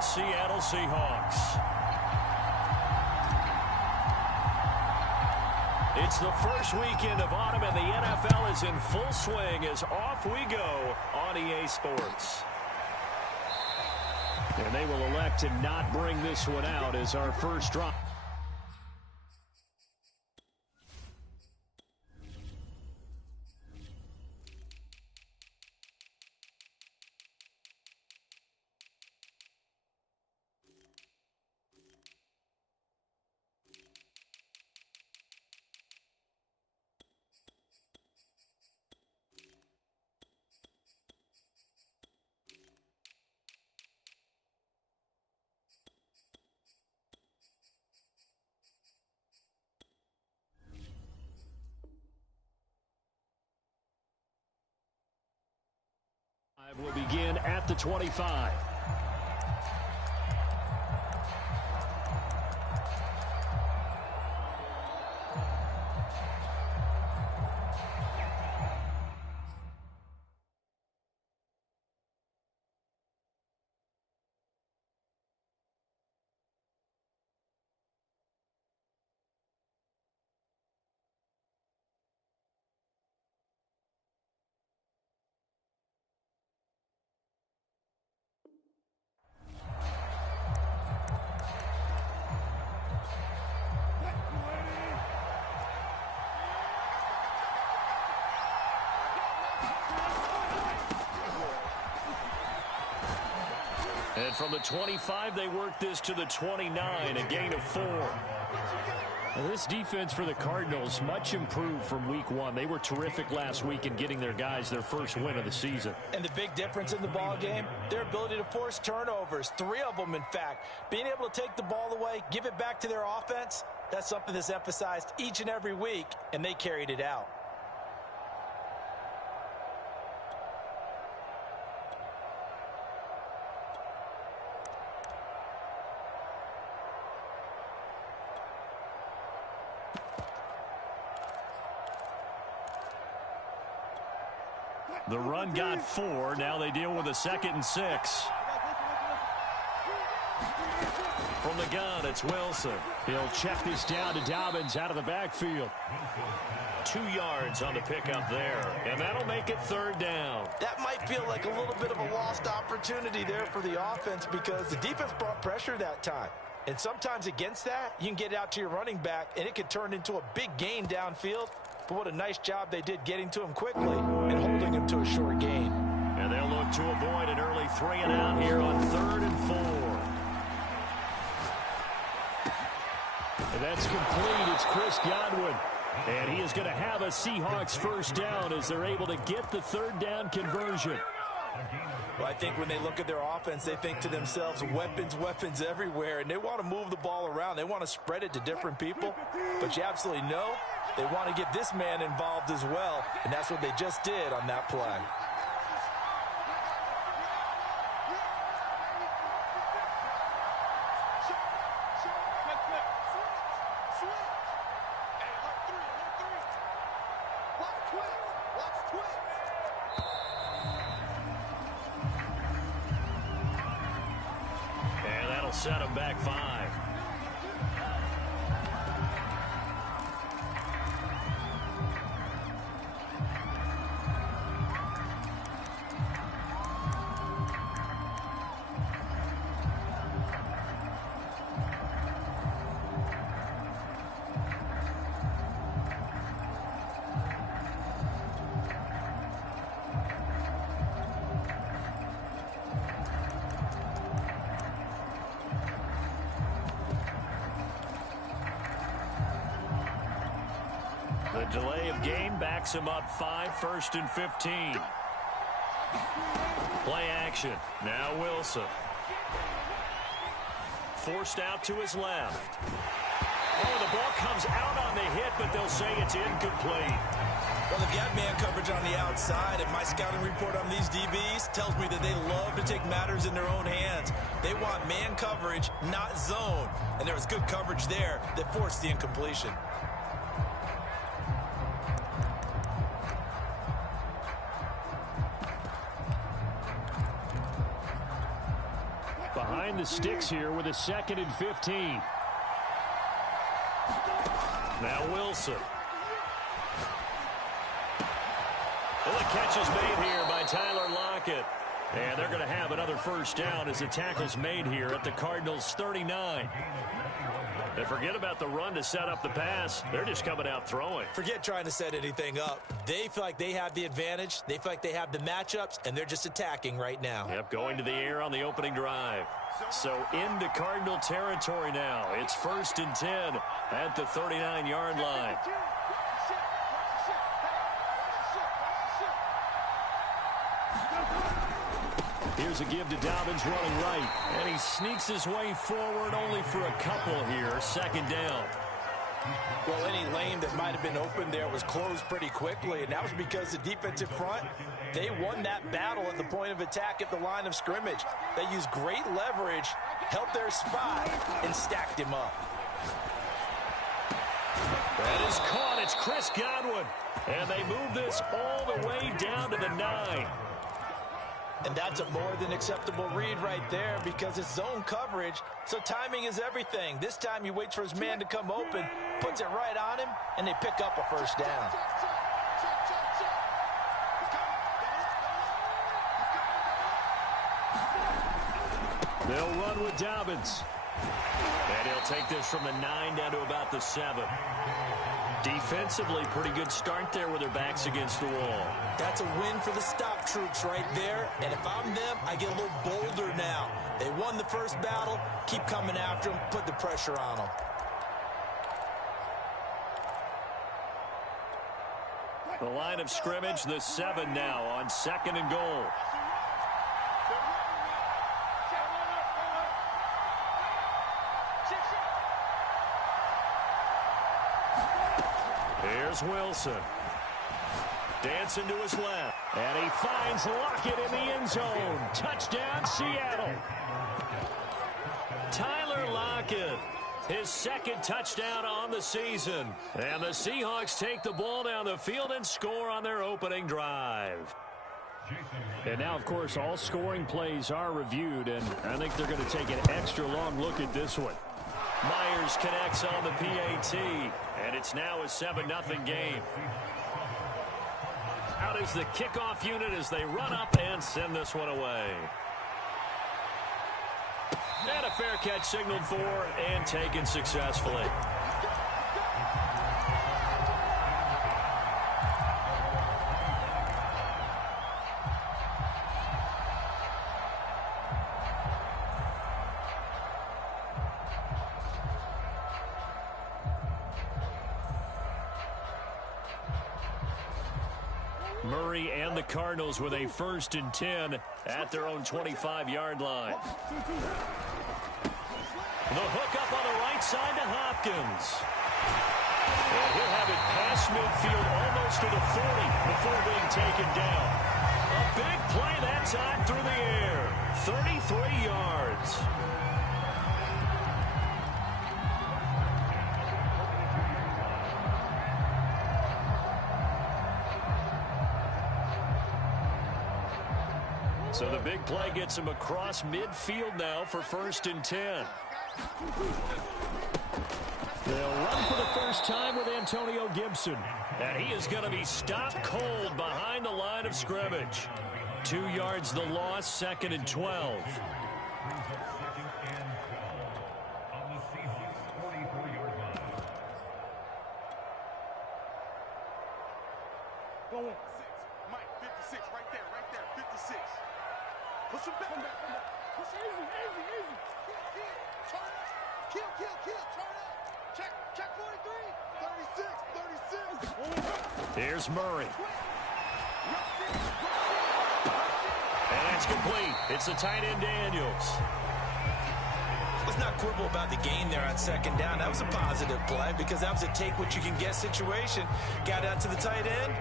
the Seattle Seahawks. It's the first weekend of autumn, and the NFL is in full swing as off we go on EA Sports. And they will elect to not bring this one out as our first drive. Will begin at the 25. And from the 25, they work this to the 29, a gain of 4. Well, this defense for the Cardinals, much improved from week 1. They were terrific last week in getting their guys their first win of the season. And the big difference in the ball game, their ability to force turnovers, 3 of them, in fact. Being able to take the ball away, give it back to their offense, that's something that's emphasized each and every week, and they carried it out. The run got 4. Now they deal with a 2nd and 6. From the gun, it's Wilson. He'll check this down to Dobbins out of the backfield. 2 yards on the pickup there, and that'll make it 3rd down. That might feel like a little bit of a lost opportunity there for the offense because the defense brought pressure that time. And sometimes against that, you can get it out to your running back, and it could turn into a big gain downfield. But what a nice job they did getting to him quickly and holding him to a short gain. And they'll look to avoid an early 3 and out here on 3rd and 4. And that's complete. It's Chris Godwin. And he is going to have a Seahawks first down as they're able to get the 3rd down conversion. Well, I think when they look at their offense, they think to themselves, weapons, weapons everywhere. And they want to move the ball around. They want to spread it to different people. But you absolutely know they want to get this man involved as well. And that's what they just did on that play. Set him back 5. The delay of game backs him up 5, 1st and 15. Play action. Now Wilson. Forced out to his left. Oh, the ball comes out on the hit, but they'll say it's incomplete. Well, they've got man coverage on the outside, and my scouting report on these DBs tells me that they love to take matters in their own hands. They want man coverage, not zone. And there was good coverage there that forced the incompletion. Behind behind the sticks here with a 2nd and 15. Now Wilson. Well, the catch is made here by Tyler Lockett. And they're going to have another first down as the tackle's made here at the Cardinals' 39. And forget about the run to set up the pass. They're just coming out throwing. Forget trying to set anything up. They feel like they have the advantage. They feel like they have the matchups, and they're just attacking right now. Yep, going to the air on the opening drive. So into Cardinal territory now. It's 1st and 10 at the 39-yard line. Here's a give to Dobbins running right. And he sneaks his way forward only for a couple here. 2nd down. Well, any lane that might have been open there was closed pretty quickly, and that was because the defensive front, they won that battle at the point of attack at the line of scrimmage. They used great leverage, held their spot, and stacked him up. That is caught. It's Chris Godwin. And they move this all the way down to the 9. And that's a more than acceptable read right there because it's zone coverage, so timing is everything. This time he waits for his man to come open, puts it right on him, and they pick up a first down. They'll run with Dobbins. And he'll take this from the 9 down to about the 7. Defensively, pretty good start there with their backs against the wall. That's a win for the stop troops right there. And if I'm them, I get a little bolder now. They won the first battle. Keep coming after them. Put the pressure on them. The line of scrimmage, the 7 now on 2nd and goal. Here's Wilson. Dancing to his left. And he finds Lockett in the end zone. Touchdown, Seattle. Tyler Lockett, his 2nd touchdown on the season. And the Seahawks take the ball down the field and score on their opening drive. And now, of course, all scoring plays are reviewed, and I think they're going to take an extra long look at this one. Myers connects on the PAT, and it's now a 7-0 game. Out is the kickoff unit as they run up and send this one away. And a fair catch signaled for and taken successfully. Murray and the Cardinals with a 1st and 10 at their own 25-yard line. The hook up on the right side to Hopkins. And he'll have it past midfield almost to the 40 before being taken down. A big play that time through the air. 33 yards. So the big play gets him across midfield now for 1st and 10. They'll run for the first time with Antonio Gibson. And he is going to be stopped cold behind the line of scrimmage. 2 yards the loss, 2nd and 12. Mike, 56, right there, 56. Push him back. Push easy. Turn up. Kill, turn up. Check 43. 36. Here's Murray. And that's complete. It's the tight end Daniels. Let's not quibble about the gain there on 2nd down. That was a positive play because that was a take-what-you-can-get situation. Got out to the tight end.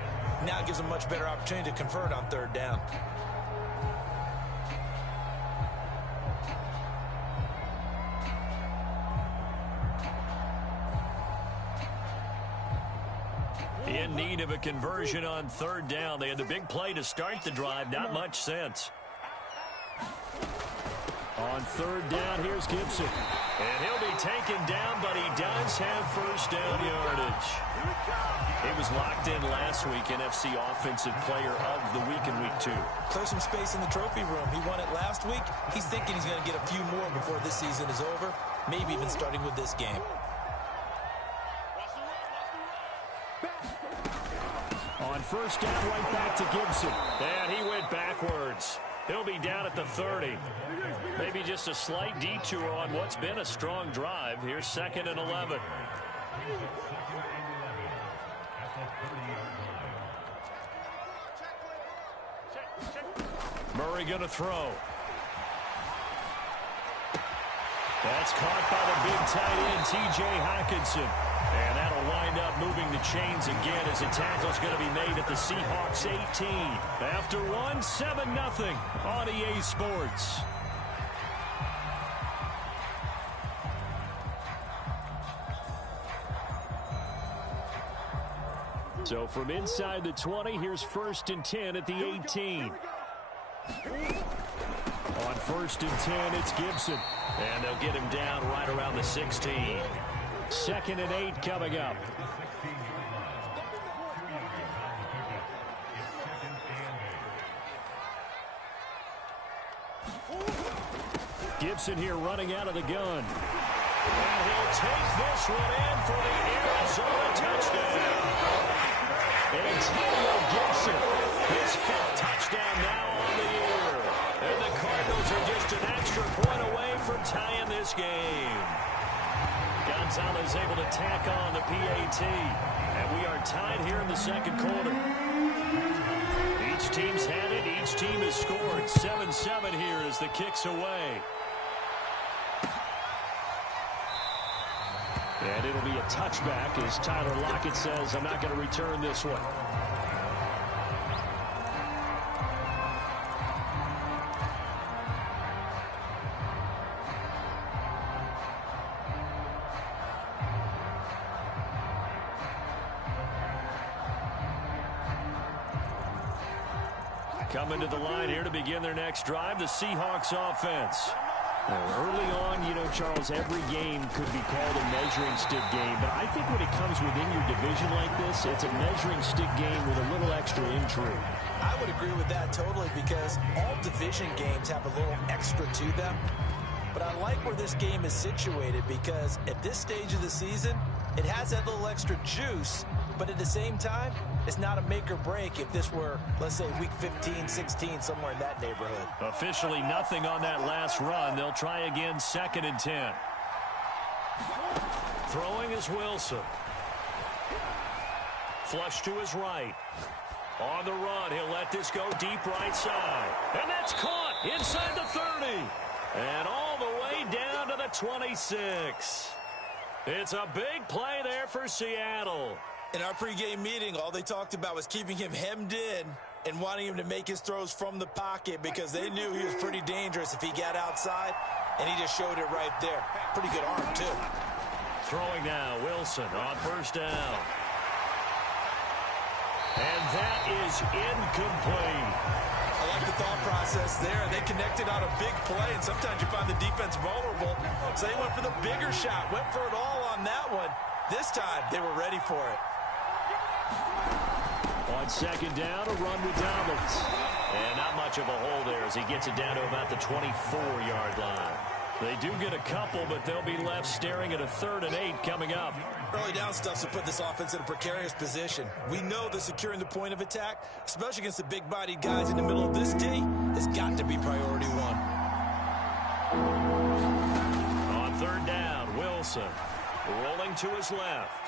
Now it gives them a much better opportunity to convert on 3rd down. In need of a conversion on 3rd down. They had the big play to start the drive. Not much sense. On On third down, here's Gibson. And he'll be taken down, but he does have first down yardage. He was locked in last week, NFC Offensive Player of the Week in Week 2. Clear some space in the trophy room. He won it last week. He's thinking he's going to get a few more before this season is over, maybe even starting with this game. On first down, right back to Gibson. And he went backwards. He'll be down at the 30. Maybe just a slight detour on what's been a strong drive. Here's 2nd and 11. Murray going to throw. That's caught by the big tight end, T.J. Hockenson. And that'll wind up moving the chains again as the tackle's going to be made at the Seahawks 18. After one, 7-0 on EA Sports. So from inside the 20, here's 1st and 10 at the 18. On 1st and 10, it's Gibson. And they'll get him down right around the 16. 2nd and 8 coming up. Gibson here running out of the gun. And he'll take this one in for the Arizona touchdown. Antonio Gibson, his 5th touchdown now on the year. And the Cardinals are just an extra point away from tying this game. Gonzalez able to tack on the PAT. And we are tied here in the 2nd quarter. Each team's had it. Each team has scored. 7-7 here as the kick's away. And it'll be a touchback as Tyler Lockett says, I'm not going to return this one. Coming to the line here to begin their next drive, the Seahawks offense. Early on, you know, Charles, every game could be called a measuring stick game. But I think when it comes within your division like this, it's a measuring stick game with a little extra intrigue. I would agree with that totally because all division games have a little extra to them. But I like where this game is situated because at this stage of the season, it has that little extra juice. But at the same time, it's not a make or break if this were, let's say, week 15, 16, somewhere in that neighborhood. Officially nothing on that last run. They'll try again, 2nd and 10. Throwing is Wilson. Flush to his right. On the run, he'll let this go deep right side. And that's caught inside the 30. And all the way down to the 26. It's a big play there for Seattle. In our pregame meeting, all they talked about was keeping him hemmed in and wanting him to make his throws from the pocket because they knew he was pretty dangerous if he got outside, and he just showed it right there. Pretty good arm, too. Throwing now, Wilson on 1st down. And that is incomplete. I like the thought process there. They connected on a big play, and sometimes you find the defense vulnerable. So they went for the bigger shot, went for it all on that one. This time, they were ready for it. On 2nd down, a run with Dobbins. And not much of a hole there as he gets it down to about the 24-yard line. They do get a couple, but they'll be left staring at a 3rd and 8 coming up. Early down stuff to put this offense in a precarious position. We know that securing the point of attack, especially against the big-bodied guys in the middle of this D, has got to be priority one. On 3rd down, Wilson rolling to his left.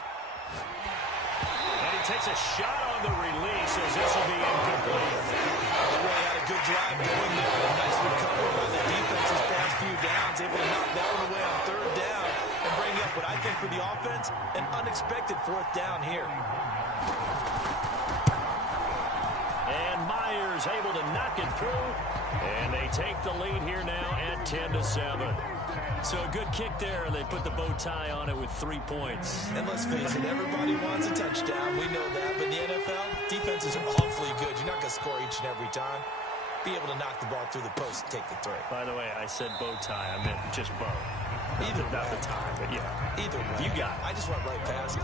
And he takes a shot on the release as this will be incomplete. They really had a good drive going there. A nice recovery by the defense his past few downs. Able to knock that one away on 3rd down and bring up what I think for the offense, an unexpected 4th down here. And Myers able to knock it through. And they take the lead here now at 10-7. So a good kick there. They put the bow tie on it with 3 points. And let's face it, everybody wants a touchdown. We know that. But in the NFL, defenses are awfully good. You're not going to score each and every time. be able to knock the ball through the post and take the three. By the way, I said bow tie. I meant just bow. Not the tie, but yeah. Either way. You got it. I just went right past it.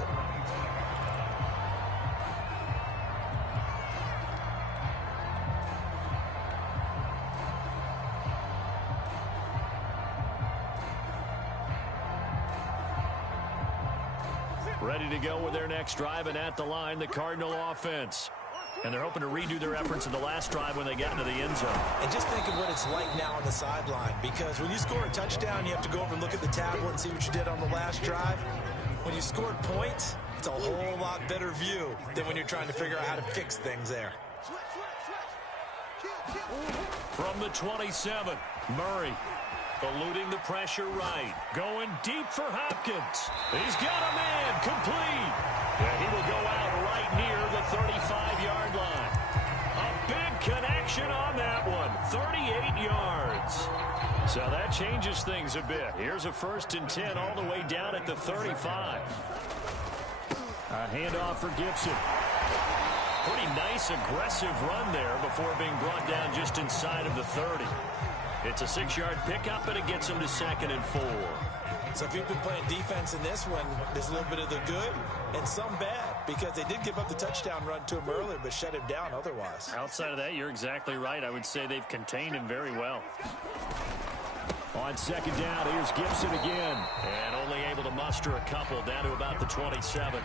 Ready to go with their next drive, and at the line, the Cardinal offense. And they're hoping to redo their efforts in the last drive when they got into the end zone. And just think of what it's like now on the sideline, because when you score a touchdown, you have to go over and look at the tablet and see what you did on the last drive. When you scored points, it's a whole lot better view than when you're trying to figure out how to fix things there. From the 27, Murray eluding the pressure right. Going deep for Hopkins. He's got a man complete. Yeah, he will go out right near the 35-yard line. A big connection on that one. 38 yards. So that changes things a bit. Here's a 1st and 10 all the way down at the 35. A handoff for Gibson. Pretty nice, aggressive run there before being brought down just inside of the 30. It's a 6-yard pickup, and it gets him to 2nd and 4. So if you've been playing defense in this one, there's a little bit of the good and some bad, because they did give up the touchdown run to him earlier, but shut him down otherwise. Outside of that, you're exactly right. I would say they've contained him very well. On 2nd down, here's Gibson again. And only able to muster a couple down to about the 27.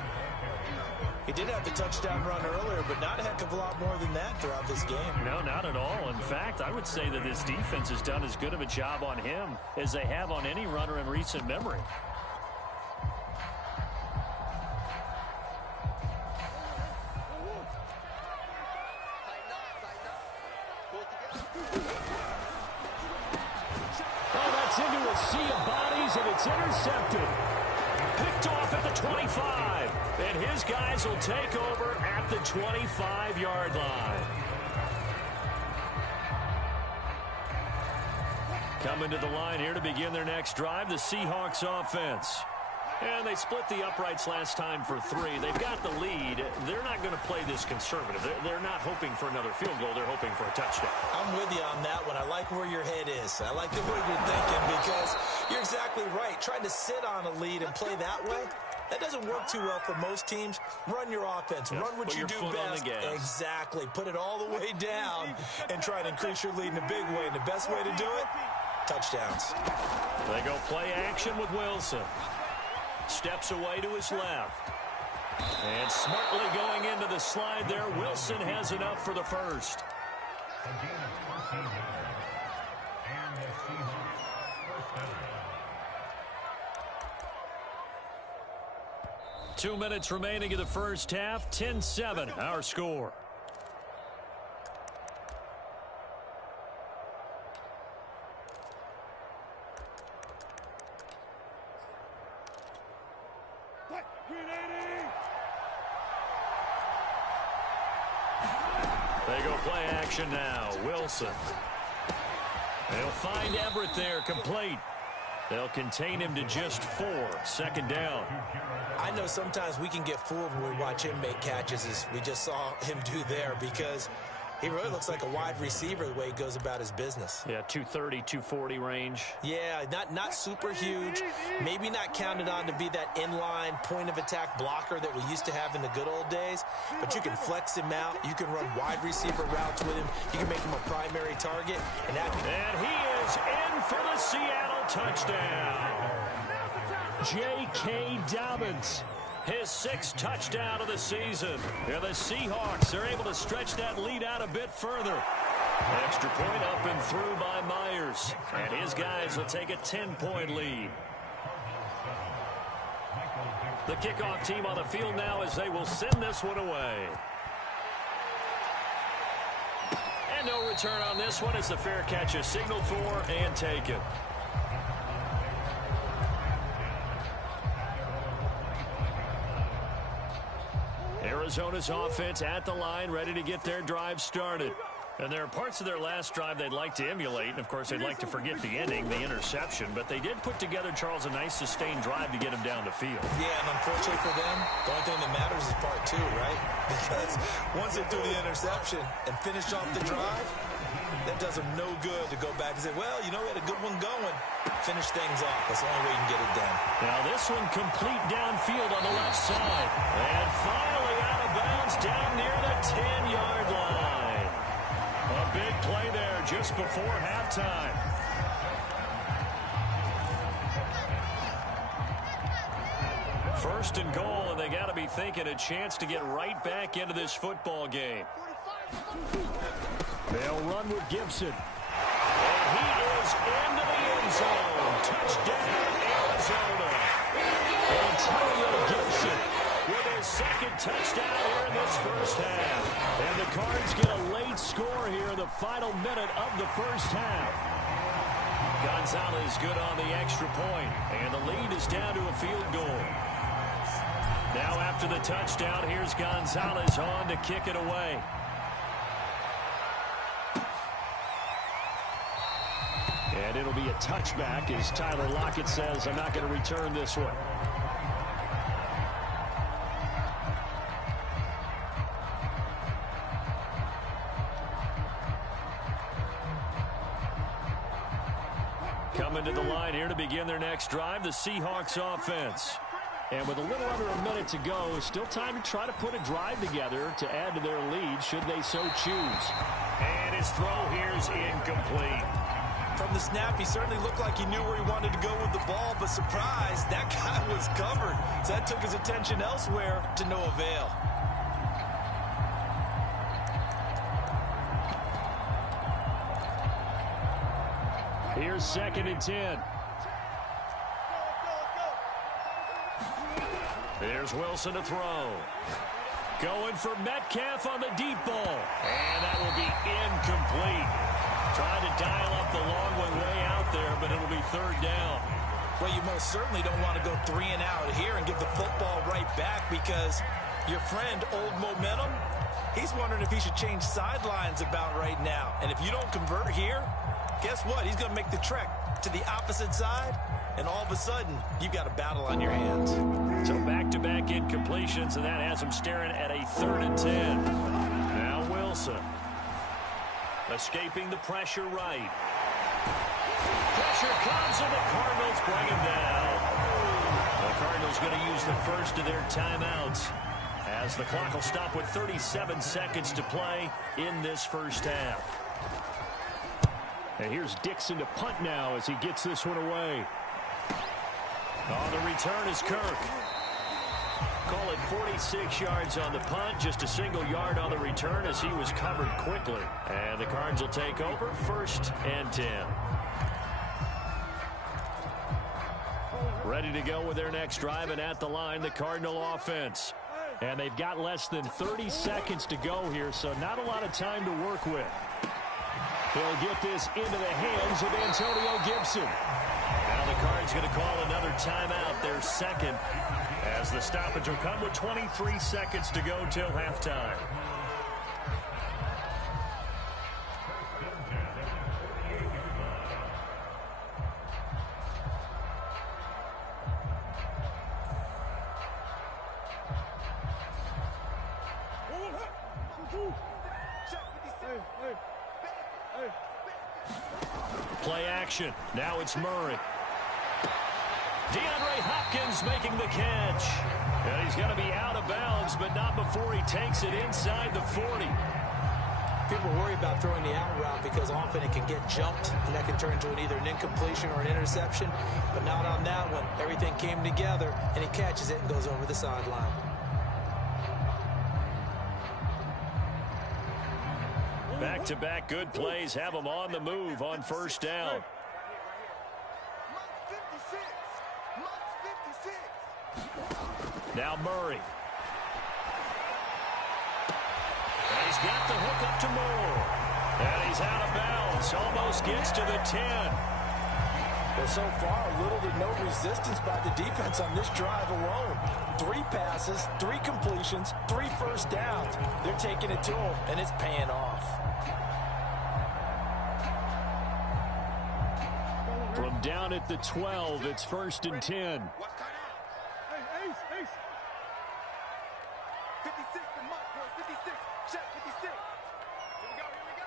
He did have the touchdown run earlier, but not a heck of a lot more than that throughout this game. No, not at all. In fact, I would say that this defense has done as good of a job on him as they have on any runner in recent memory. Oh, that's into a sea of bodies, and it's intercepted. Picked off at the 25. And his guys will take over at the 25-yard line. Coming to the line here to begin their next drive, the Seahawks offense. And they split the uprights last time for 3. They've got the lead. They're not going to play this conservative. They're not hoping for another field goal. They're hoping for a touchdown. I'm with you on that one. I like where your head is. I like the way you're thinking, because you're exactly right. Trying to sit on a lead and play that way, that doesn't work too well for most teams. Run your offense. Run what you do best. Exactly. Put it all the way down and try to increase your lead in a big way. And the best way to do it, touchdowns. They go play action with Wilson. Steps away to his left. And smartly going into the slide there, Wilson has enough for the first. 2 minutes remaining in the first half. 10-7, our score. They go play action now. Wilson. They'll find Everett there, complete. They'll contain him to just 4. 2nd down. I know sometimes we can get fooled when we watch him make catches, as we just saw him do there, because he really looks like a wide receiver the way he goes about his business. Yeah, 230, 240 range. Yeah, not super huge. Maybe not counted on to be that inline point-of-attack blocker that we used to have in the good old days. But you can flex him out. You can run wide receiver routes with him. You can make him a primary target. And he is in for the Seattle touchdown. J.K. Dobbins. His 6th touchdown of the season. Yeah, the Seahawks are able to stretch that lead out a bit further. Extra point up and through by Myers. And his guys will take a 10-point lead. The kickoff team on the field now as they will send this one away. And no return on this one. It's the fair catch is signaled for and taken. Arizona's offense at the line, ready to get their drive started. And there are parts of their last drive they'd like to emulate. And, of course, they'd like to forget the ending, the interception. But they did put together, Charles, a nice sustained drive to get him down the field. Yeah, and unfortunately for them, the only thing that matters is part 2, right? Because once they threw the interception and finished off the drive, That does him no good to go back and say, well, you know, we had a good one going. Finish things off. That's the only way you can get it done. Now this one complete downfield on the left side. And finally out of bounds down near the 10-yard line. A big play there just before halftime. First and goal, and they got to be thinking a chance to get right back into this football game. They'll run with Gibson. And he is into the end zone. Touchdown, Arizona. Antonio Gibson with his second touchdown here in this first half. And the Cards get a late score here in the final minute of the first half. Gonzalez good on the extra point, and the lead is down to a field goal. Now after the touchdown, here's Gonzalez on to kick it away. And it'll be a touchback as Tyler Lockett says, I'm not going to return this one. Coming to the line here to begin their next drive, the Seahawks offense. And with a little under a minute to go, still time to try to put a drive together to add to their lead should they so choose. And his throw here is incomplete. From the snap, he certainly looked like he knew where he wanted to go with the ball, but surprise, that guy was covered. So that took his attention elsewhere to no avail. Here's 2nd and 10. There's Wilson to throw. Going for Metcalf on the deep ball. And that will be incomplete. Trying to dial up the long one way out there, but it'll be 3rd down. Well, you most certainly don't want to go 3 and out here and give the football right back because your friend, Old Momentum, he's wondering if he should change sidelines about right now. And if you don't convert here, guess what? He's going to make the trek to the opposite side, and all of a sudden, you've got a battle on your hands. So back-to-back incompletions, and that has him staring at a 3rd and 10. Now Wilson. Escaping the pressure right. Pressure comes, and the Cardinals bring him down. The Cardinals going to use the first of their timeouts as the clock will stop with 37 seconds to play in this first half. And here's Dixon to punt now as he gets this one away. On the return is Kirk. Call it 46 yards on the punt, just a single yard on the return as he was covered quickly. And the Cards will take over 1st and 10. Ready to go with their next drive, and at the line, the Cardinal offense. And they've got less than 30 seconds to go here, so not a lot of time to work with. He'll get this into the hands of Antonio Gibson. Now the Cards going to call another timeout, their 2nd, as the stoppage will come with 23 seconds to go till halftime. Play action. Now it's Murray. DeAndre Hopkins making the catch. And he's going to be out of bounds, but not before he takes it inside the 40. People worry about throwing the out route because often it can get jumped, and that can turn into either an incompletion or an interception. But not on that one. Everything came together, and he catches it and goes over the sideline. Back-to-back good plays have him on the move on 1st down. Now Murray. And he's got the hook up to Moore. And he's out of bounds. Almost gets to the 10. Well, so far, little to no resistance by the defense on this drive alone. 3 passes, 3 completions, 3 first downs. They're taking it to him, and it's paying off. From down at the 12, it's 1st and 10. Ace. 56 to Mike, 56. Check 56. Here we go.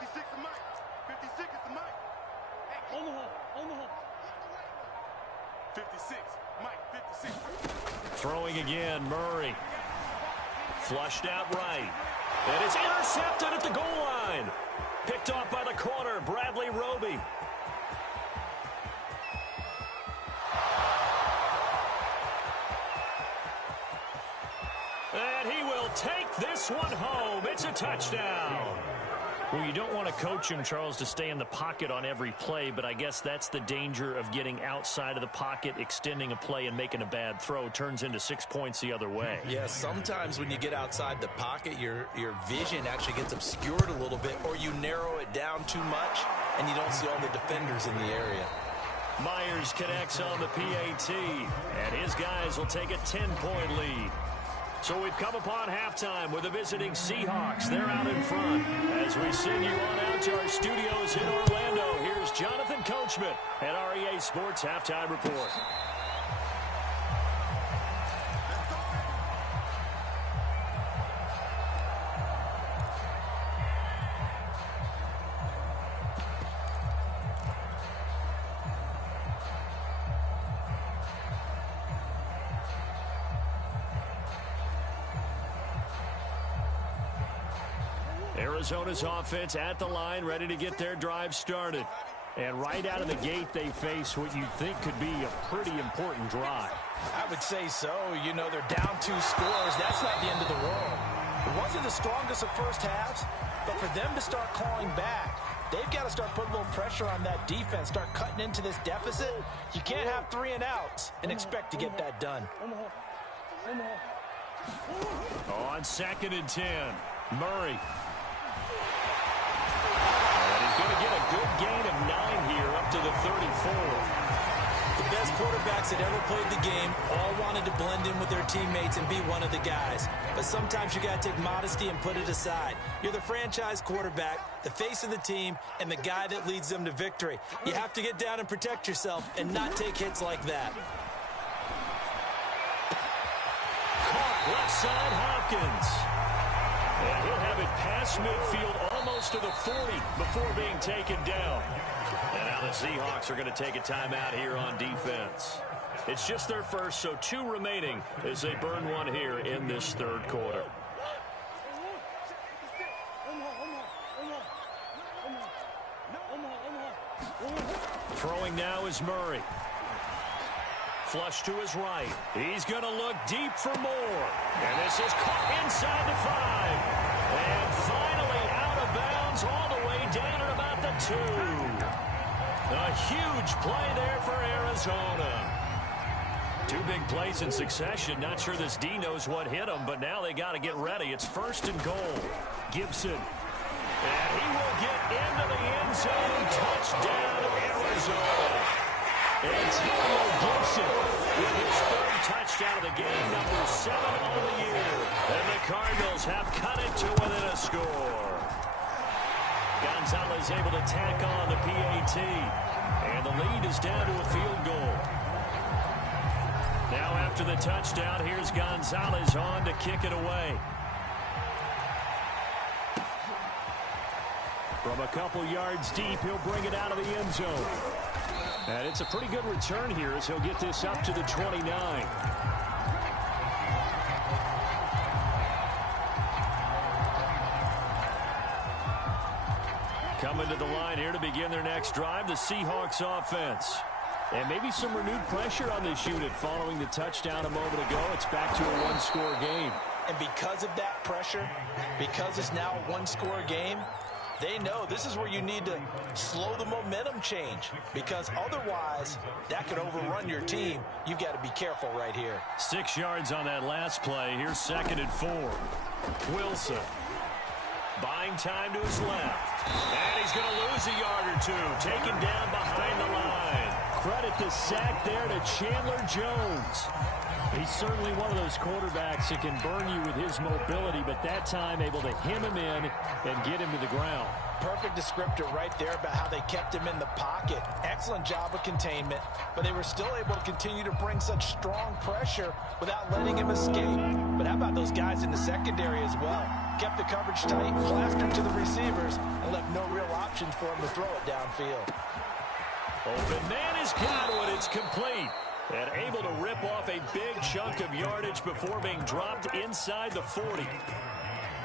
56 is Mike. 56 is the Mike. Hey, on the hole. 56, Mike, 56. Throwing again, Murray. Flushed out right. And it's intercepted at the goal line. Picked off by the corner, Bradley Roby. And he will take this one home. It's a touchdown. Well, you don't want to coach him, Charles, to stay in the pocket on every play, but I guess that's the danger of getting outside of the pocket, extending a play, and making a bad throw. Turns into 6 points the other way. Yeah, sometimes when you get outside the pocket, your vision actually gets obscured a little bit, or you narrow it down too much, and you don't see all the defenders in the area. Myers connects on the PAT, and his guys will take a 10-point lead. So we've come upon halftime with the visiting Seahawks. They're out in front. As we send you on out to our studios in Orlando, here's Jonathan Coachman at REA Sports Halftime Report. Arizona's offense at the line, ready to get their drive started. And right out of the gate, they face what you think could be a pretty important drive. I would say so. You know, they're down 2 scores. That's not the end of the world. It wasn't the strongest of first halves, but for them to start clawing back, they've got to start putting a little pressure on that defense, start cutting into this deficit. You can't have 3 and outs and expect to get that done. On 2nd and 10, Murray. Going to get a good gain of 9 here up to the 34. The best quarterbacks that ever played the game all wanted to blend in with their teammates and be one of the guys. But sometimes you got to take modesty and put it aside. You're the franchise quarterback, the face of the team, and the guy that leads them to victory. You have to get down and protect yourself and not take hits like that. Caught left side, Hopkins. And he'll have it past midfield almost to the 40 before being taken down. And now the Seahawks are going to take a timeout here on defense. It's just their first, so 2 remaining as they burn one here in this 3rd quarter. Throwing now is Murray. Flush to his right. He's going to look deep for more. And this is caught inside the 5. And finally out of bounds all the way down at about the 2. A huge play there for Arizona. 2 big plays in succession. Not sure this D knows what hit him, but now they got to get ready. It's 1st and goal. Gibson. And he will get into the end zone. Touchdown, Arizona. Antonio Gibson with his 3rd touchdown of the game, number 7 on the year. And the Cardinals have cut it to within a score. Gonzalez able to tack on the PAT. And the lead is down to a field goal. Now after the touchdown, here's Gonzalez on to kick it away. From a couple yards deep, he'll bring it out of the end zone. And it's a pretty good return here as he'll get this up to the 29. Coming to the line here to begin their next drive, the Seahawks offense. And maybe some renewed pressure on this unit following the touchdown a moment ago. It's back to a 1-score game. And because of that pressure, because it's now a 1-score game, they know this is where you need to slow the momentum change, because otherwise that could overrun your team. You've got to be careful right here. 6 yards on that last play. Here's 2nd and 4. Wilson buying time to his left. And he's going to lose a yard or 2. Taken down behind the line. credit the sack there to Chandler Jones. He's certainly one of those quarterbacks that can burn you with his mobility, but that time able to hem him in and get him to the ground. Perfect descriptor right there about how they kept him in the pocket. Excellent job of containment, but they were still able to continue to bring such strong pressure without letting him escape. But how about those guys in the secondary as well? Kept the coverage tight, plastered to the receivers, and left no real options for him to throw it downfield. Open man is got one. It's complete. And able to rip off a big chunk of yardage before being dropped inside the 40.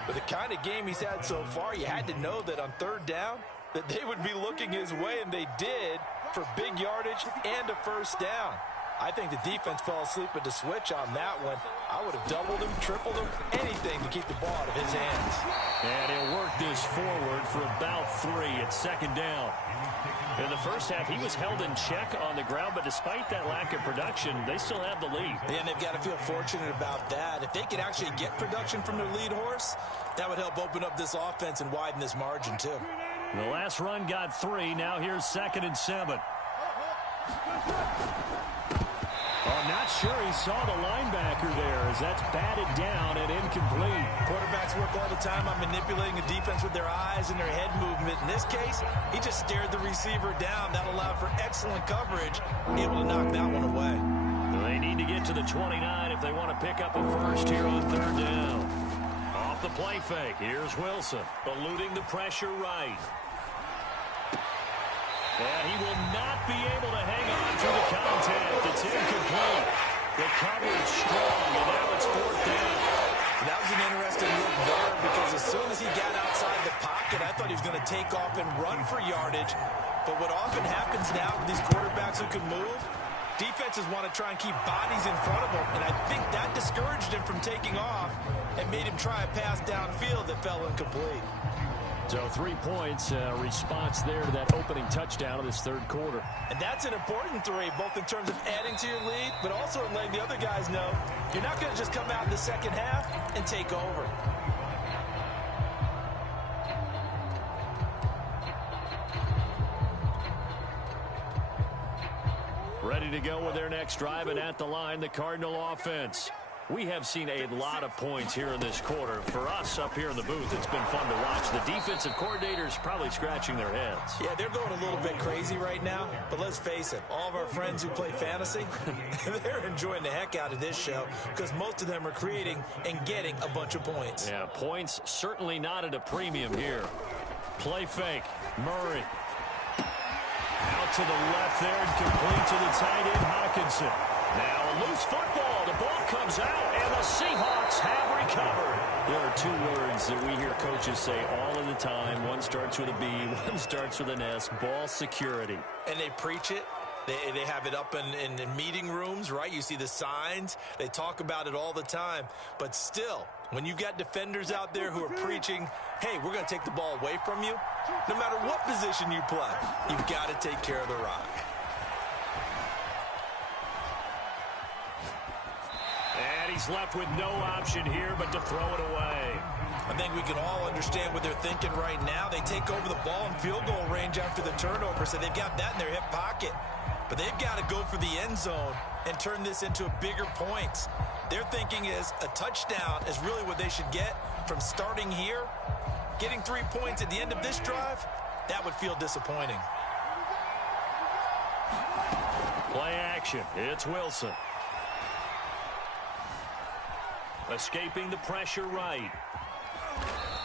With the kind of game he's had so far, you had to know that on third down, that they would be looking his way, and they did, for big yardage and a first down. I think the defense fell asleep at the switch on that one. I would have doubled him, tripled him, anything to keep the ball out of his hands. And he'll work this forward for about 3 at second down. In the first half, he was held in check on the ground, but despite that lack of production, they still have the lead. Yeah, and they've got to feel fortunate about that. If they could actually get production from their lead horse, that would help open up this offense and widen this margin, too. The last run got 3. Now here's 2nd and 7. I'm not sure he saw the linebacker there as that's batted down and incomplete. Quarterbacks work all the time on manipulating the defense with their eyes and their head movement. In this case, he just stared the receiver down. That allowed for excellent coverage, able to knock that one away. They need to get to the 29 if they want to pick up a first here on third down. Off the play fake, here's Wilson, eluding the pressure right. And he will not be able to hang on through the contact. It's incomplete. The coverage strong, and now it's 4th down. That was an interesting look there because as soon as he got outside the pocket, I thought he was going to take off and run for yardage. But what often happens now with these quarterbacks who can move, defenses want to try and keep bodies in front of them. And I think that discouraged him from taking off and made him try a pass downfield that fell incomplete. So 3 points, response there to that opening touchdown of this third quarter. And that's an important 3, both in terms of adding to your lead, but also in letting the other guys know you're not going to just come out in the second half and take over. Ready to go with their next drive, and at the line, the Cardinal offense. We have seen a lot of points here in this quarter. For us up here in the booth, it's been fun to watch. The defensive coordinators probably scratching their heads. Yeah, they're going a little bit crazy right now, but let's face it, all of our friends who play fantasy, they're enjoying the heck out of this show because most of them are creating and getting a bunch of points. Yeah, points certainly not at a premium here. Play fake, Murray. Out to the left there and complete to the tight end, Hawkinson. Now a loose football. The ball comes out, and the Seahawks have recovered. There are 2 words that we hear coaches say all of the time. One starts with a B, one starts with an S, ball security. And they preach it. They have it up in meeting rooms, right? You see the signs. They talk about it all the time. But still, when you've got defenders out there who are preaching, hey, we're going to take the ball away from you, no matter what position you play, you've got to take care of the rock. And he's left with no option here but to throw it away. I think we can all understand what they're thinking right now. They take over the ball in field goal range after the turnover, so they've got that in their hip pocket. But they've got to go for the end zone and turn this into bigger points. Their thinking is a touchdown is really what they should get from starting here. Getting 3 points at the end of this drive, that would feel disappointing. Play action. It's Wilson. Escaping the pressure right.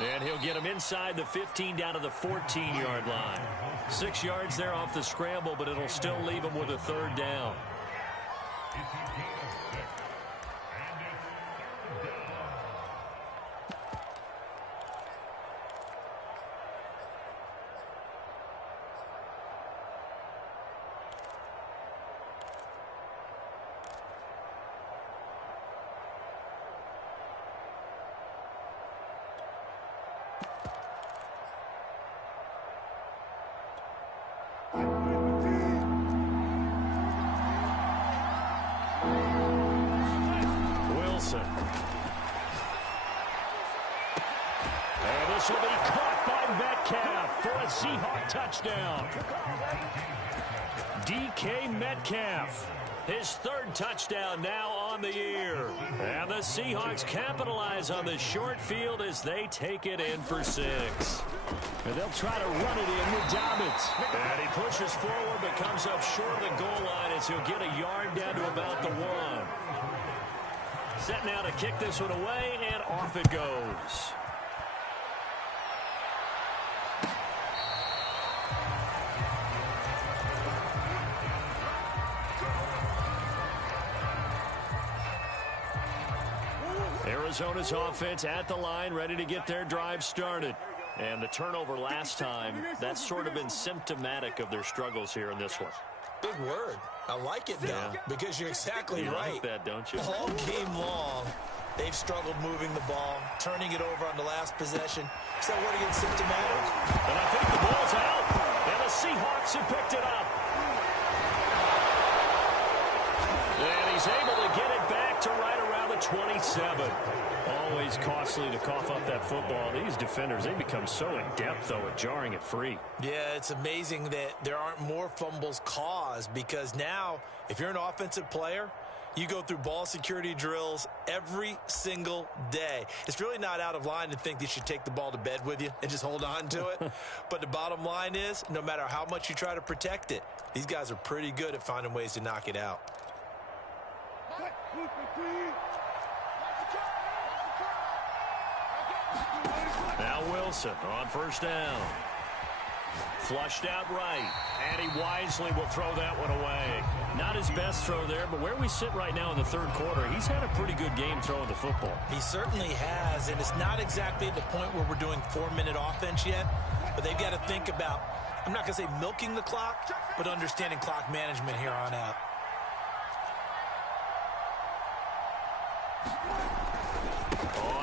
And he'll get him inside the 15 down to the 14-yard line. 6 yards there off the scramble, but it'll still leave him with a 3rd down. And this will be caught by Metcalf for a Seahawk touchdown. DK Metcalf. His third touchdown now on the year. And the Seahawks capitalize on the short field as they take it in for 6. And they'll try to run it in with Dobbins. And he pushes forward but comes up short of the goal line as he'll get a yard down to about the 1. Set now to kick this one away, and off it goes. Arizona's offense at the line, ready to get their drive started. And the turnover last time, that's sort of been symptomatic of their struggles here in this one. Big word. I like it, though, because you're exactly right. You like that, don't you? All game long, they've struggled moving the ball, turning it over on the last possession. Is that word against symptomatic? And I think the ball's out. And the Seahawks have picked it up. And he's able to get it back to right around the 27. Always costly to cough up that football. These defenders, they become so adept, though, at jarring it free. Yeah, it's amazing that there aren't more fumbles caused, because now, if you're an offensive player, you go through ball security drills every single day. It's really not out of line to think that you should take the ball to bed with you and just hold on to it. But the bottom line is, no matter how much you try to protect it, these guys are pretty good at finding ways to knock it out. Now Wilson on first down. Flushed out right, and he wisely will throw that one away. Not his best throw there, but where we sit right now in the third quarter, he's had a pretty good game throwing the football. He certainly has, and it's not exactly at the point where we're doing 4-minute offense yet, but they've got to think about, I'm not going to say milking the clock, but understanding clock management here on out.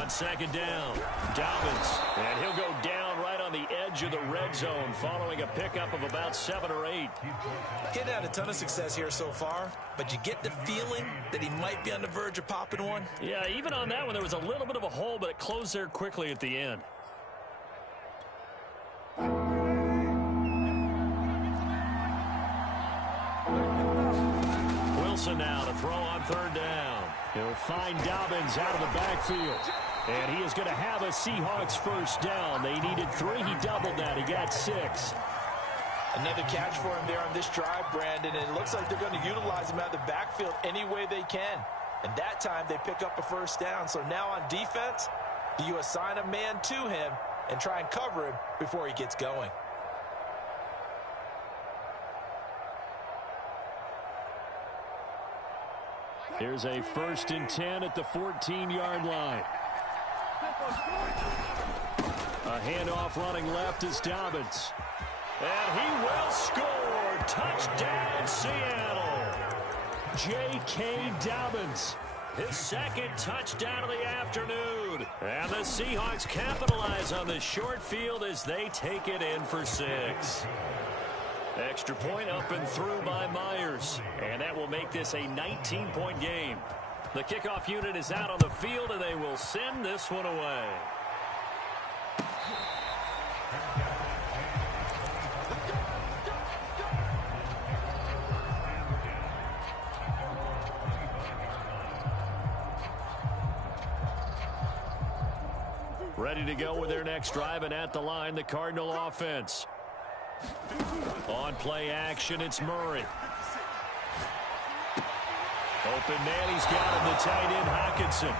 On second down, Dobbins, and he'll go down right on the edge of the red zone following a pickup of about 7 or 8. He hadn't had a ton of success here so far, but you get the feeling that he might be on the verge of popping one. Yeah, even on that one, there was a little bit of a hole, but it closed there quickly at the end. Wilson now to throw on third down. He'll find Dobbins out of the backfield. And he is going to have a Seahawks first down. They needed 3. He doubled that. He got 6. Another catch for him there on this drive, Brandon. And it looks like they're going to utilize him out of the backfield any way they can. And that time they pick up a first down. So now on defense, do you assign a man to him and try and cover him before he gets going? Here's a 1st and 10 at the 14-yard line. A handoff running left is Dobbins. And he will score. Touchdown, Seattle. J.K. Dobbins. His second touchdown of the afternoon. And the Seahawks capitalize on the short field as they take it in for 6. Extra point up and through by Myers. And that will make this a 19-point game. The kickoff unit is out on the field, and they will send this one away. Ready to go with their next drive, and at the line, the Cardinal offense. On play action, it's Murray. Open man, he's got him, the tight end, Hockenson.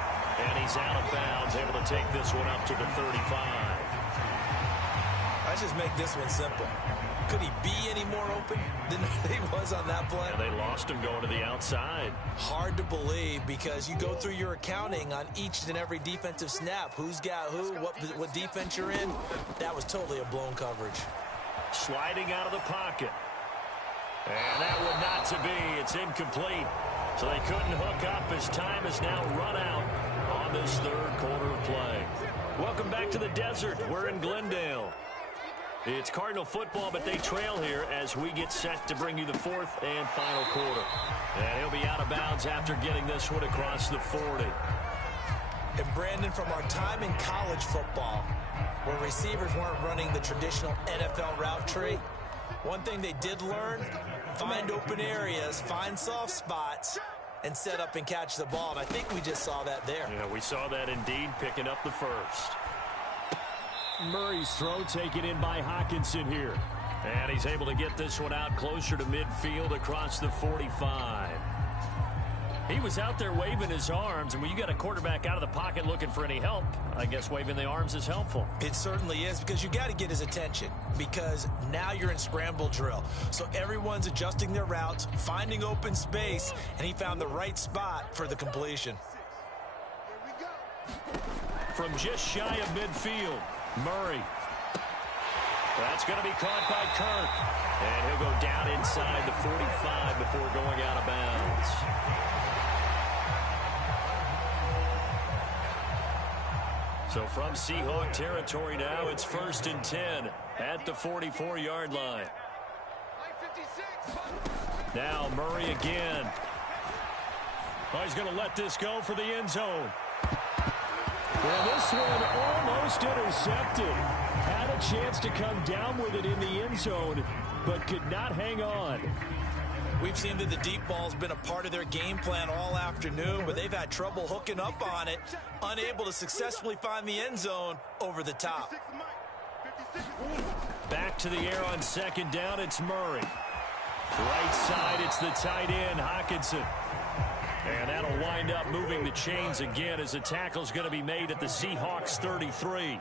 And he's out of bounds, able to take this one up to the 35. Let's just make this one simple. Could he be any more open than he was on that play? And they lost him going to the outside. Hard to believe, because you go through your accounting on each and every defensive snap. Who's got who, what defense you're in. That was totally a blown coverage. Sliding out of the pocket. And that would not to be. It's incomplete. So they couldn't hook up as time has now run out on this third quarter of play. Welcome back to the desert. We're in Glendale. It's Cardinal football, but they trail here as we get set to bring you the fourth and final quarter. And he'll be out of bounds after getting this one across the 40. And Brandon, from our time in college football, where receivers weren't running the traditional NFL route tree, One thing they did learn, find open areas, find soft spots, and set up and catch the ball. And I think we just saw that there. Yeah, we saw that indeed, picking up the first. Murray's throw taken in by Hawkinson here. And he's able to get this one out closer to midfield across the 45. He was out there waving his arms, and when you got a quarterback out of the pocket looking for any help, I guess waving the arms is helpful. It certainly is, because you got to get his attention, because now you're in scramble drill. So everyone's adjusting their routes, finding open space, and he found the right spot for the completion. From just shy of midfield, Murray. That's going to be caught by Kirk. And he'll go down inside the 45 before going out of bounds. So from Seahawk territory now, it's 1st and 10 at the 44-yard line. Now Murray again. Oh, he's going to let this go for the end zone. Well, this one almost intercepted. Had a chance to come down with it in the end zone, but could not hang on. We've seen that the deep ball's been a part of their game plan all afternoon, but they've had trouble hooking up on it, unable to successfully find the end zone over the top. Back to the air on 2nd down, it's Murray. Right side, it's the tight end, Hawkinson. And that'll wind up moving the chains again as the tackle's going to be made at the Seahawks 33.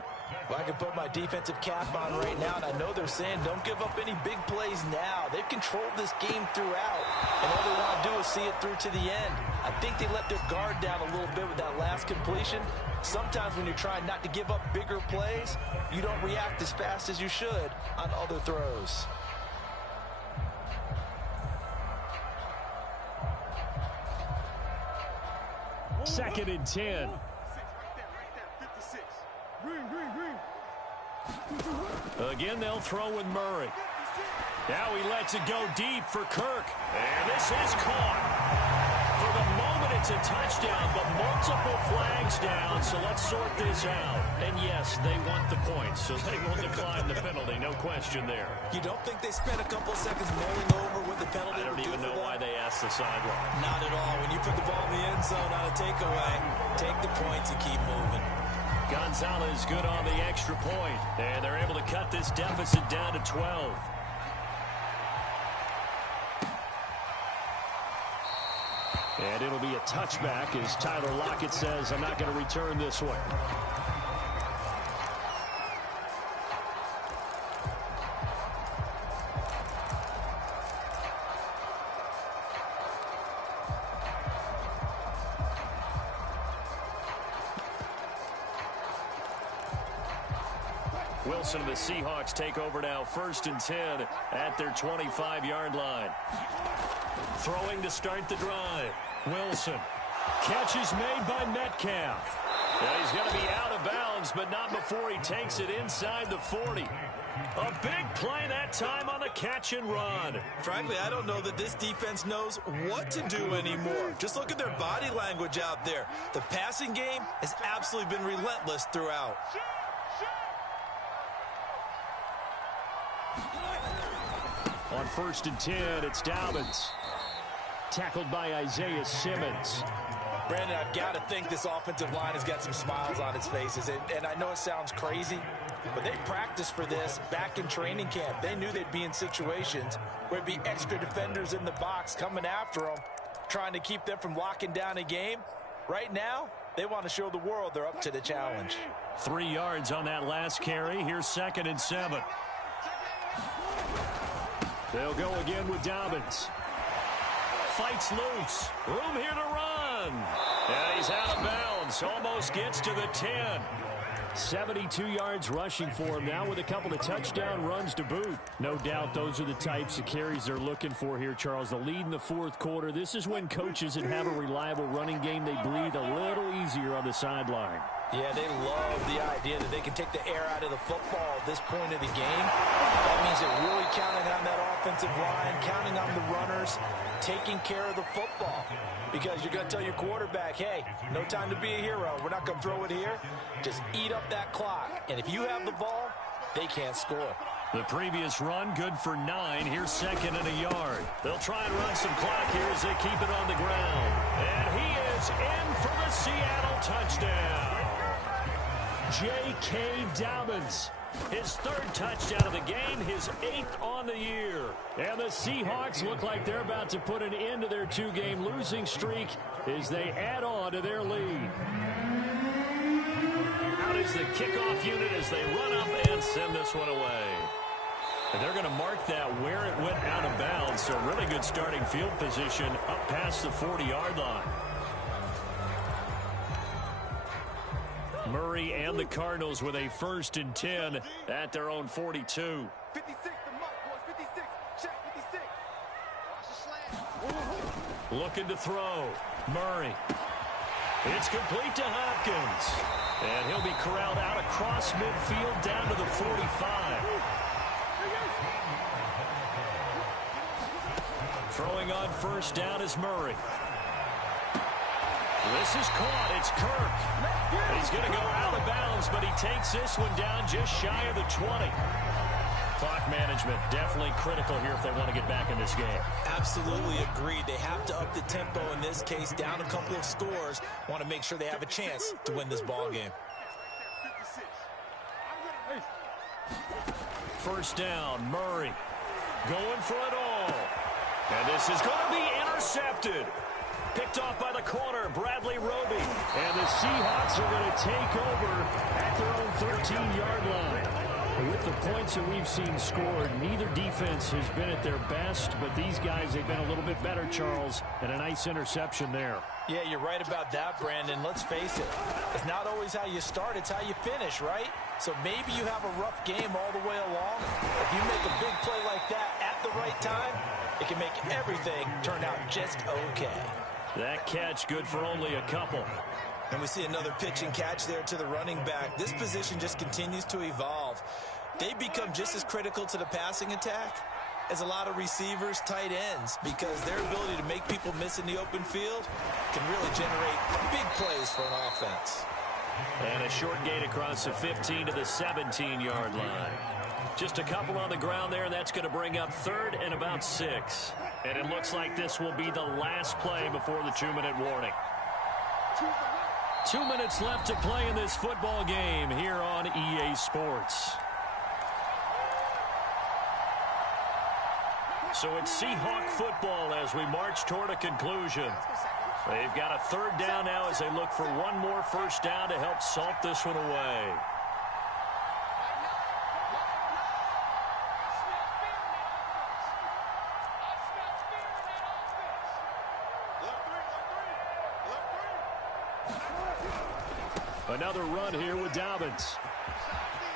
Well, I can put my defensive cap on right now, and I know they're saying don't give up any big plays now. They've controlled this game throughout, and all they want to do is see it through to the end. I think they let their guard down a little bit with that last completion. Sometimes when you're trying not to give up bigger plays, you don't react as fast as you should on other throws. Second and 10. Again, they'll throw with Murray. Now he lets it go deep for Kirk. And this is caught. For the moment, it's a touchdown, but multiple flags down, so let's sort this out. And yes, they want the points, so they will decline the penalty, no question there. You don't think they spent a couple of seconds mulling over what the penalty I don't even know why they asked the sideline. Not at all. When you put the ball in the end zone on a takeaway, take the points and keep moving. Gonzalez good on the extra point, and they're able to cut this deficit down to 12. And it'll be a touchback as Tyler Lockett says, I'm not going to return this one. Wilson and the Seahawks take over now, 1st and 10 at their 25-yard line. Throwing to start the drive. Wilson. Catch is made by Metcalf. Yeah, he's going to be out of bounds, but not before he takes it inside the 40. A big play that time on the catch and run. Frankly, I don't know that this defense knows what to do anymore. Just look at their body language out there. The passing game has absolutely been relentless throughout. On 1st and 10, it's Dobbins. Tackled by Isaiah Simmons. Brandon, I've got to think this offensive line has got some smiles on its faces. And I know it sounds crazy, but they practiced for this back in training camp. They knew they'd be in situations where there'd be extra defenders in the box coming after them, trying to keep them from locking down a game. Right now, they want to show the world they're up to the challenge. 3 yards on that last carry. Here's 2nd and 7. They'll go again with Dobbins. Fights loose. Room here to run. And he's out of bounds. Almost gets to the 10. 72 yards rushing for him now with a couple of touchdown runs to boot. No doubt those are the types of carries they're looking for here, Charles. The lead in the 4th quarter. This is when coaches that have a reliable running game, they breathe a little easier on the sideline. Yeah, they love the idea that they can take the air out of the football at this point of the game. That means they're really counting on that offensive line, counting on the runners, taking care of the football. Because you're going to tell your quarterback, hey, no time to be a hero. We're not going to throw it here. Just eat up that clock. And if you have the ball, they can't score. The previous run, good for 9. Here's second and a yard. They'll try and run some clock here as they keep it on the ground. And he is in for the Seattle touchdown. J.K. Dobbins. His 3rd touchdown of the game, his 8th on the year. And the Seahawks look like they're about to put an end to their 2-game losing streak as they add on to their lead. Out is the kickoff unit as they run up and send this one away. And they're going to mark that where it went out of bounds. So really good starting field position up past the 40-yard line. Murray and the Cardinals with a 1st and 10 at their own 42. 56, the mark, boys. 56. Check 56. Watch the slant. Looking to throw. Murray. It's complete to Hopkins. And he'll be corralled out across midfield down to the 45. Throwing on 1st down is Murray. This is caught. It's Kirk. He's going to go out of bounds, but he takes this one down just shy of the 20. Clock management definitely critical here if they want to get back in this game. Absolutely agreed. They have to up the tempo in this case, down a couple of scores. Want to make sure they have a chance to win this ball game. 1st down, Murray going for it all. And this is going to be intercepted. Picked off by the corner, Bradley Roby. And the Seahawks are going to take over at their own 13-yard line. With the points that we've seen scored, neither defense has been at their best, but these guys, they've been a little bit better, Charles, and a nice interception there. Yeah, you're right about that, Brandon. Let's face it. It's not always how you start, it's how you finish, right? So maybe you have a rough game all the way along. If you make a big play like that at the right time, it can make everything turn out just okay. That catch good for only a couple. And we see another pitch and catch there to the running back. This position just continues to evolve. They become just as critical to the passing attack as a lot of receivers, tight ends, because their ability to make people miss in the open field can really generate big plays for an offense. And a short gain across the 15 to the 17-yard line. Just a couple on the ground there, and that's going to bring up 3rd and about 6. And it looks like this will be the last play before the 2-minute warning. 2 minutes left to play in this football game here on EA Sports. So it's Seahawk football as we march toward a conclusion. They've got a 3rd down now as they look for one more 1st down to help salt this one away. Another run here with Dobbins.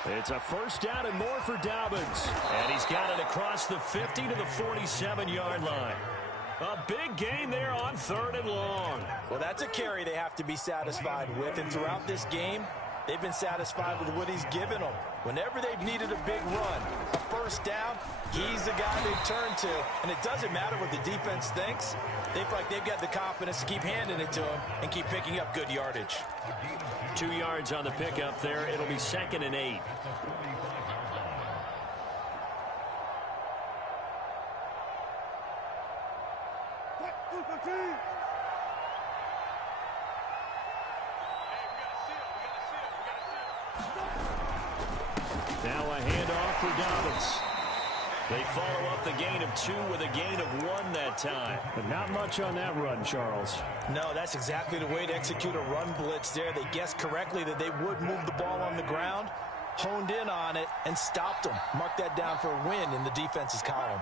It's a 1st down and more for Dobbins. And he's got it across the 50 to the 47-yard line. A big gain there on 3rd and long. Well, that's a carry they have to be satisfied with. And throughout this game, they've been satisfied with what he's given them. Whenever they've needed a big run, a 1st down, he's the guy they turn to. And it doesn't matter what the defense thinks. They feel like they've got the confidence to keep handing it to him and keep picking up good yardage. 2 yards on the pickup there. It'll be 2nd and 8. Now a handoff for Dobbins. They follow up the gain of 2 with a gain of 1 that time. But not much on that run, Charles. No, that's exactly the way to execute a run blitz there. They guessed correctly that they would move the ball on the ground, honed in on it, and stopped them. Mark that down for a win in the defense's column.